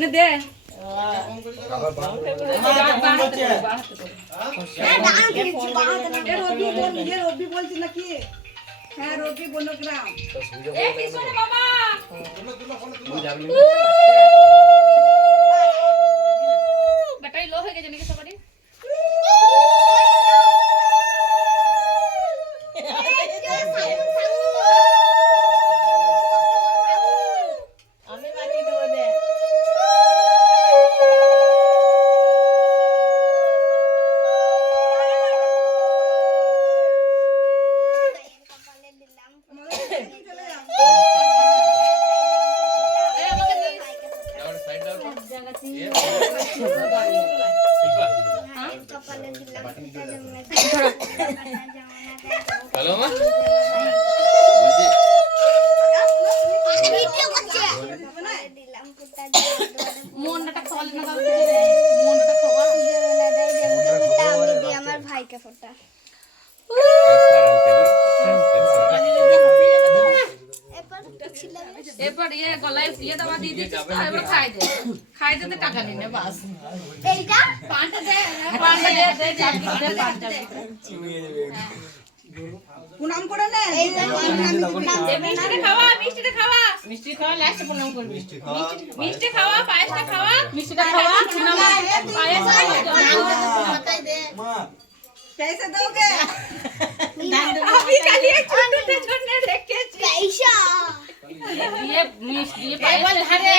না দে। রবি বলছি নাকি? হ্যাঁ রবি বনগ্রাম। বাবা? ব্যাটারি লো হয়ে গেছে নাকি সবারই? হ্যালো মা মনটা খাওয়ালে না মনটা আমার ভাইকে ফোটা এরপর ইয়ে গলায় ইয়ে দাবা দিয়ে দিচ্ছিস তো এবার খাই দে খাই দে টাকা নিনে বাস এইটা পানটা দে পানটা দে দে চাবি দে পানটা প্রণাম করে নে মিষ্টিটা খাওয়া মিষ্টিটা খাওয়া মিষ্টি খাওয়া লাস্টে প্রণাম করবি মিষ্টি খাওয়া পায়েসটা খাওয়া মিষ্টিটা খাওয়া চুনা পায়েস कैसे दोगे अभी कल ये छोटे से छोटे দিয়ে ধারে